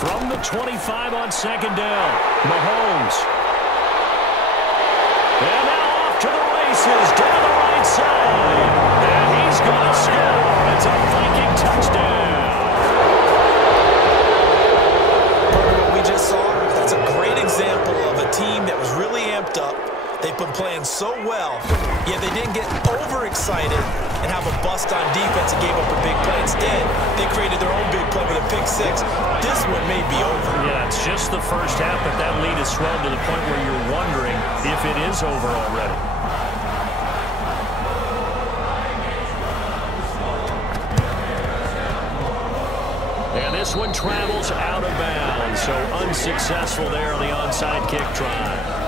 From the 25 on second down, Mahomes. And now off to the races, down the right side. And he's going to score. It's a Viking touchdown. What we just saw, that's a great example of a team that was really amped up. They've been playing so well, yet they didn't get overexcited and have a bust on defense and gave up a big play. Instead, they created their own big play with a pick-6. This one may be over. Yeah, it's just the first half, but that lead has swelled to the point where you're wondering if it is over already. And this one travels out of bounds, so unsuccessful there on the onside kick try.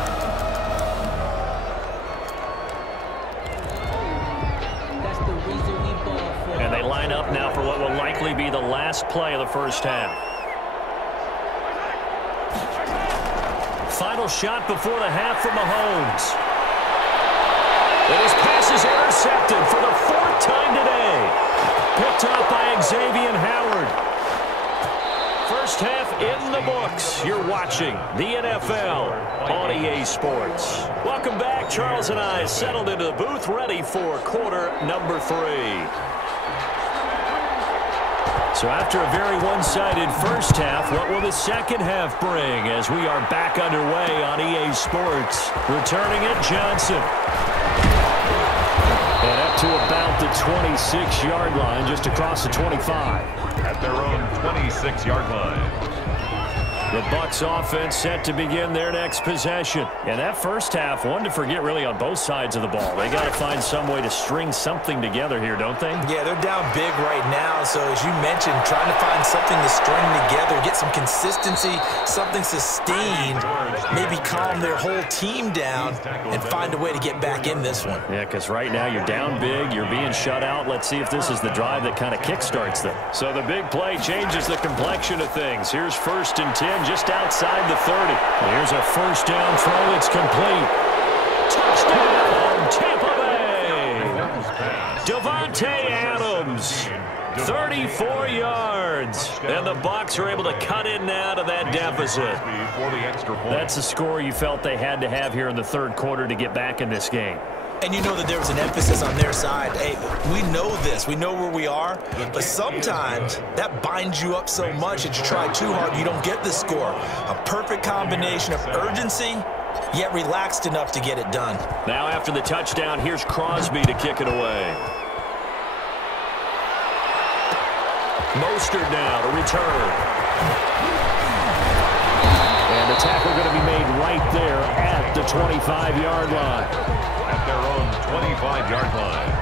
And they line up now for what will likely be the last play of the first half. Final shot before the half from Mahomes. And his pass is intercepted for the 4th time today. Picked up by Xavier Howard. First half in the books. You're watching the NFL on EA Sports. Welcome back. Charles and I settled into the booth, ready for quarter number 3. So after a very one-sided first half, what will the second half bring as we are back underway on EA Sports? Returning it, Johnson. And up to about the 26-yard line, just across the 25. At their own 26-yard line. The Bucs offense set to begin their next possession. And that first half, one to forget really on both sides of the ball. They got to find some way to string something together here, don't they? Yeah, they're down big right now. So as you mentioned, trying to find something to string together, get some consistency, something sustained, maybe calm their whole team down and find a way to get back in this one. Yeah, because right now you're down big, you're being shut out. Let's see if this is the drive that kind of kickstarts them. So the big play changes the complexion of things. Here's 1st and 10. Just outside the 30. Here's a first down throw. It's complete. Touchdown, Tampa Bay. Devontae Adams, 34 yards. And the Bucs are able to cut in now to that deficit. That's the score you felt they had to have here in the 3rd quarter to get back in this game. And you know that there was an emphasis on their side. Hey, we know this. We know where we are. But sometimes that binds you up so much that you try too hard, you don't get the score. A perfect combination of urgency, yet relaxed enough to get it done. Now after the touchdown, here's Crosby to kick it away. Mostert now to return. And the tackle going to be made right there at the 25-yard line. At their own 25-yard line.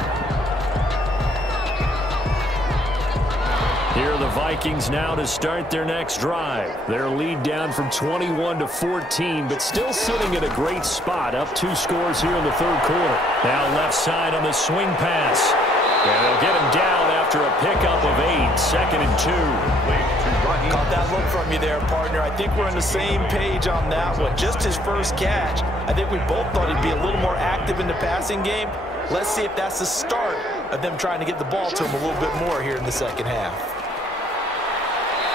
Here are the Vikings now to start their next drive. Their lead down from 21 to 14, but still sitting at a great spot. Up 2 scores here in the 3rd quarter. Now left side on the swing pass. And they'll get him down after a pickup of 8. 2nd and 2. Caught that look from you there, partner. I think we're on the same page on that one. Just his first catch. I think we both thought he'd be a little more active in the passing game. Let's see if that's the start of them trying to get the ball to him a little bit more here in the second half.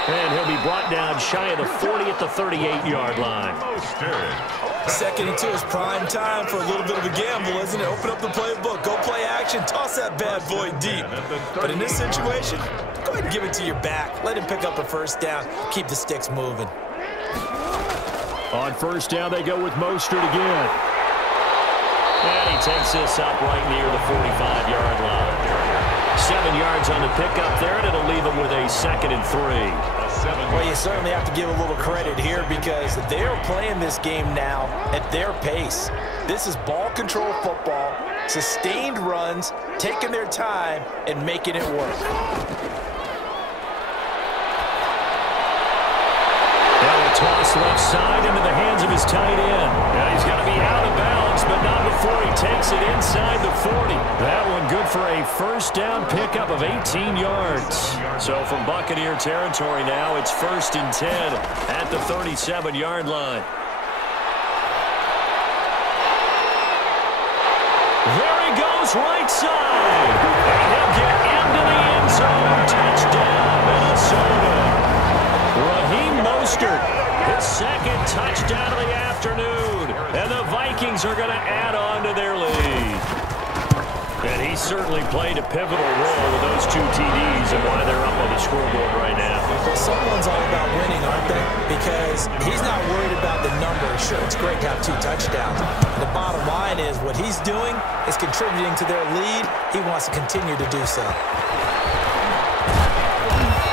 And he'll be brought down shy of the 40 at the 38-yard line. 2nd and 2 is prime time for a little bit of a gamble, isn't it? Open up the playbook, go play action, toss that bad boy deep. But in this situation, go ahead and give it to your back. Let him pick up a first down. Keep the sticks moving. On first down, they go with Mostert again. And he takes this up right near the 45-yard line. 7 yards on the pickup there, and it'll leave him with a 2nd and 3. Well, you certainly have to give a little credit here because they are playing this game now at their pace. This is ball control football, sustained runs, taking their time, and making it work. Toss left side into the hands of his tight end. Now he's going to be out of bounds, but not before he takes it inside the 40. That one good for a first down pickup of 18 yards. So from Buccaneer territory now, it's 1st and 10 at the 37-yard line. There he goes, right side. And he'll get into the end zone. Touchdown, Minnesota. Raheem certainly played a pivotal role with those 2 TDs and why they're up on the scoreboard right now. Well, someone's all about winning, aren't they? Because he's not worried about the numbers. Sure, it's great to have 2 touchdowns. The bottom line is what he's doing is contributing to their lead. He wants to continue to do so.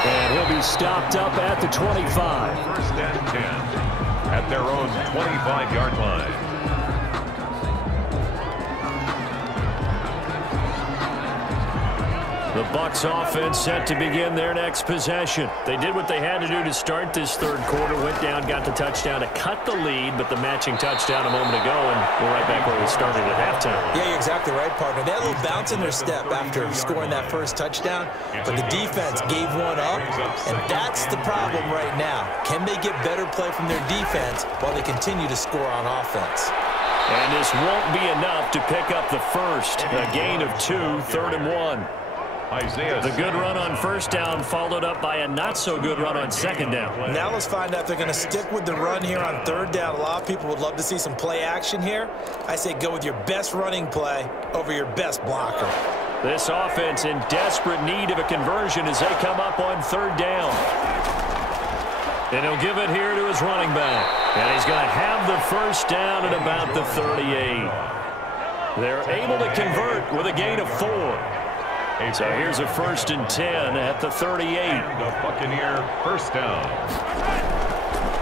And he'll be stopped up at the 25. First and 10 at their own 25-yard line. The Bucs offense set to begin their next possession. They did what they had to do to start this third quarter, went down, got the touchdown to cut the lead, but the matching touchdown a moment ago, and we're right back where we started at halftime. Yeah, you're exactly right, partner. They had a little bounce in their step after scoring that first touchdown, but the defense gave one up, and that's the problem right now. Can they get better play from their defense while they continue to score on offense? And this won't be enough to pick up the first. A gain of 2, 3rd and 1. The good run on first down followed up by a not-so-good run on second down. Now let's find out if they're going to stick with the run here on third down. A lot of people would love to see some play action here. I say go with your best running play over your best blocker. This offense in desperate need of a conversion as they come up on third down. And he'll give it here to his running back. And he's going to have the first down at about the 38. They're able to convert with a gain of 4. So here's a 1st and 10 at the 38. The Buccaneer first down.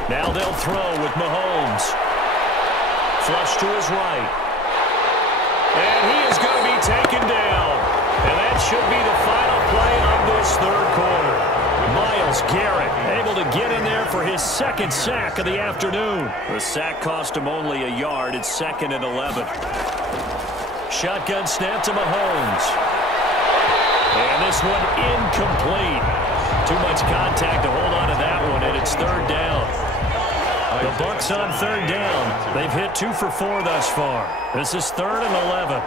Now they'll throw with Mahomes. Flush to his right. And he is going to be taken down. And that should be the final play of this third quarter. Myles Garrett able to get in there for his 2nd sack of the afternoon. The sack cost him only a yard. It's 2nd and 11. Shotgun snap to Mahomes. And this one incomplete. Too much contact to hold on to that one, and it's 3rd down. The Bucs on 3rd down. They've hit 2 for 4 thus far. This is 3rd and 11.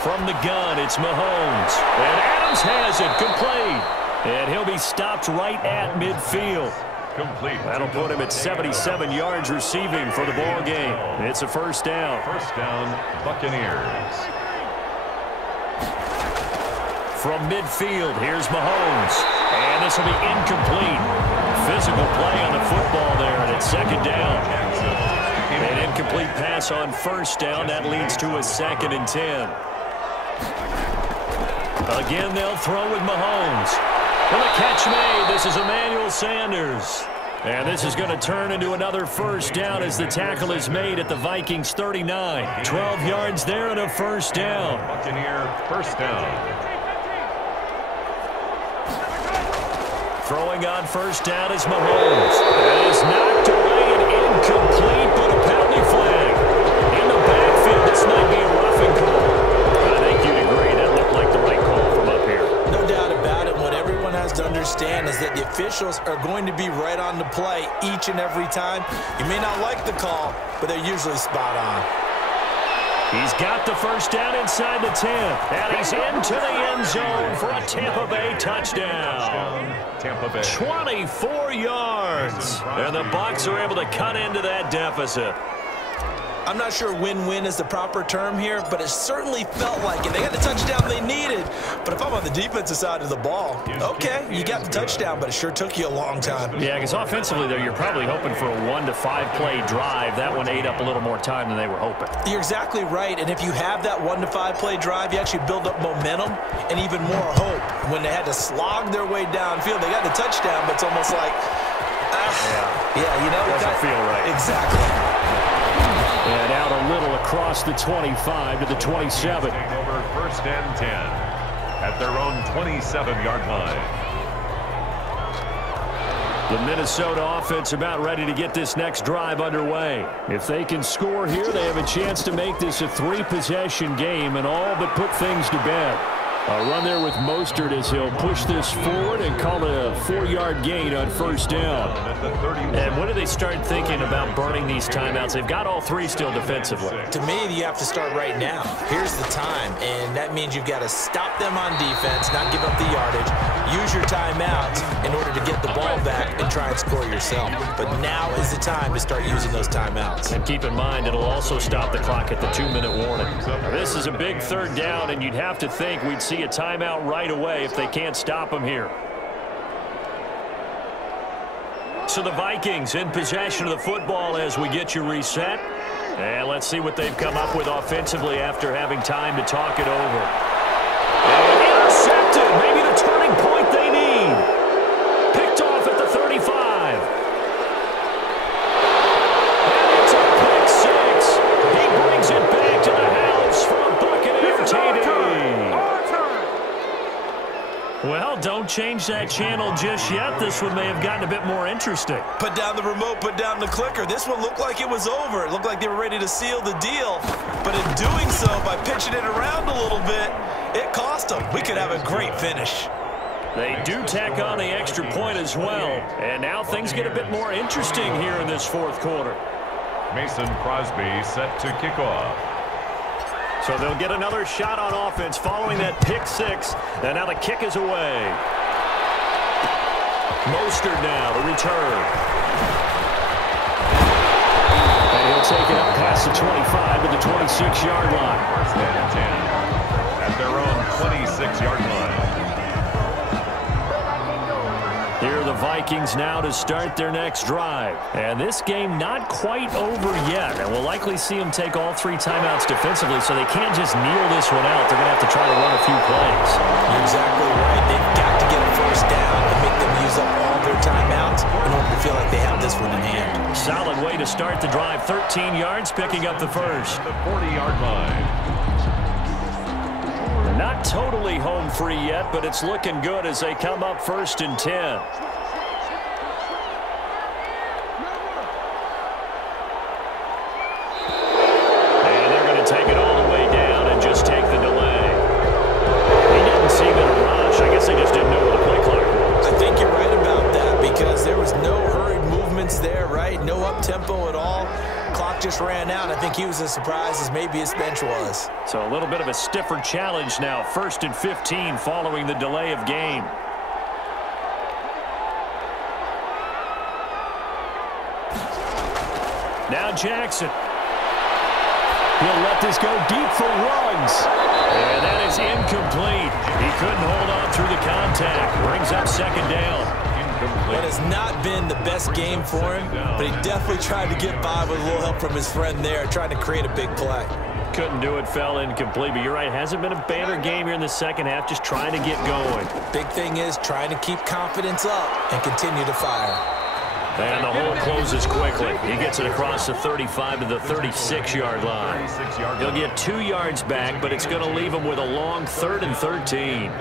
From the gun, it's Mahomes. And Adams has it, complete. And he'll be stopped right at midfield. Complete. That'll put him at 77 yards receiving for the ball game. It's a first down. First down, Buccaneers. From midfield, here's Mahomes. And this will be incomplete. Physical play on the football there, and it's 2nd down. An incomplete pass on first down. That leads to a 2nd and 10. Again, they'll throw with Mahomes. And the catch made. This is Emmanuel Sanders. And this is going to turn into another first down as the tackle is made at the Vikings 39. 12 yards there and a first down. Buccaneer first down. Throwing on first down is Mahomes. That is knocked away and incomplete, but a penalty flag. In the backfield, this might be a roughing call. I think you'd agree that looked like the right call from up here. No doubt about it. What everyone has to understand is that the officials are going to be right on the play each and every time. You may not like the call, but they're usually spot on. He's got the first down inside the 10. And he's into the end zone for a Tampa Bay touchdown. Tampa Bay. 24 yards. And the Bucs are able to cut into that deficit. I'm not sure win-win is the proper term here, but it certainly felt like it. They got the touchdown they needed. But if I'm on the defensive side of the ball, okay, you got the touchdown, but it sure took you a long time. Yeah, because offensively, though, you're probably hoping for a 1 to 5 play drive. That one ate up a little more time than they were hoping. You're exactly right, and if you have that 1 to 5 play drive, you actually build up momentum and even more hope. When they had to slog their way downfield, they got the touchdown, but it's almost like, yeah, you know. Doesn't feel right. Exactly. And out a little across the 25 to the 27. Over first and 10 at their own 27-yard line. The Minnesota offense about ready to get this next drive underway. If they can score here, they have a chance to make this a 3-possession game and all but put things to bed. A run there with Mostert as he'll push this forward and call it a 4-yard gain on first down. And when do they start thinking about burning these timeouts? They've got all three still defensively. To me, you have to start right now. Here's the time, and that means you've got to stop them on defense, not give up the yardage, use your timeouts in order to get the ball back and try and score yourself. But now is the time to start using those timeouts. And keep in mind, it'll also stop the clock at the 2-minute warning. Now, this is a big third down, and you'd have to think we'd see a timeout right away if they can't stop them here. So the Vikings in possession of the football as we get you reset. And let's see what they've come up with offensively after having time to talk it over. And intercepted. Maybe the turning point they need. Picked off at the 35. And it's a pick six. He brings it back to the house for a Buccaneer TD. Well, don't change that channel just yet. This one may have gotten a bit more interesting. Put down the remote, put down the clicker. This one looked like it was over. It looked like they were ready to seal the deal. But in doing so, by pitching it around a little bit, it cost them. We could have a great finish. They do tack on the extra point as well. And now things get a bit more interesting here in this fourth quarter. Mason Crosby set to kick off. So they'll get another shot on offense following that pick six. And now the kick is away. Mostert now, the return. And he'll take it up past the 25 to the 26-yard line. First and 10 at their own 26-yard line. Here are the Vikings now to start their next drive. And this game not quite over yet. And we'll likely see them take all three timeouts defensively, so they can't just kneel this one out. They're going to have to try to run a few plays. You're exactly right. They've got to get a first down and make them use up all their timeouts in order to feel like they have this one in hand. Solid way to start the drive. 13 yards, picking up the first. The 40-yard line. Not totally home free yet, but it's looking good as they come up first and 10. And they're going to take it all the way down and just take the delay. He didn't seem in a rush. I guess they just didn't know what the play clock was. I think you're right about that because there was no hurried movements there, right? No up-tempo at all. Clock just ran out. I think he was as surprised as maybe his bench was. So a little bit of a stiffer challenge now. First and 15 following the delay of game. Now Jackson. He'll let this go deep for Ruggs. And that is incomplete. He couldn't hold on through the contact. Brings up second down. It has not been the best game for him, but he definitely tried to get by with a little help from his friend there, trying to create a big play. Couldn't do it, fell incomplete, but you're right, hasn't been a banner game here in the second half, just trying to get going. Big thing is trying to keep confidence up and continue to fire. And the hole closes quickly. He gets it across the 35 to the 36-yard line. He'll get 2 yards back, but it's going to leave him with a long 3rd and 13.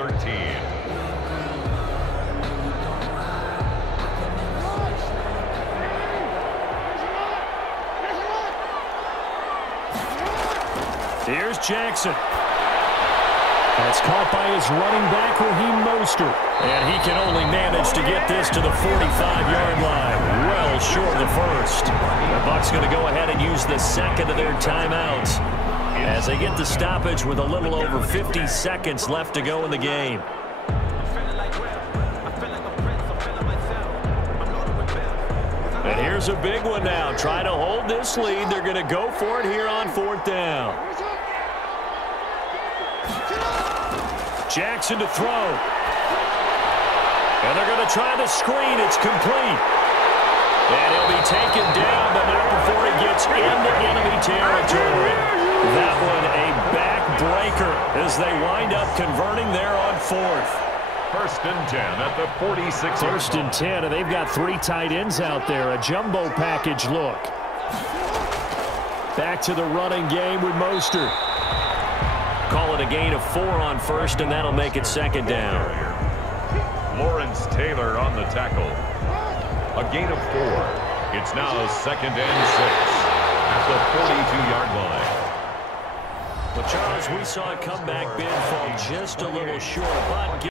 Here's Jackson. That's caught by his running back, Raheem Mostert. And he can only manage to get this to the 45-yard line. Well short of the first. The Bucs going to go ahead and use the second of their timeouts as they get the stoppage with a little over 50 seconds left to go in the game. And here's a big one now. Try to hold this lead. They're going to go for it here on 4th down. Jackson to throw. And they're going to try the screen. It's complete. And he'll be taken down, but not before he gets into enemy territory. That one a backbreaker as they wind up converting there on 4th. First and 10 at the 46. First and 10, and they've got 3 tight ends out there. A jumbo package look. Back to the running game with Mostert. Call it a gain of 4 on first, and that'll make it second down. Lawrence Taylor on the tackle. A gain of 4. It's now 2nd and 6 at the 42-yard line. Well, Charles, we saw a comeback bid fall just a little short, but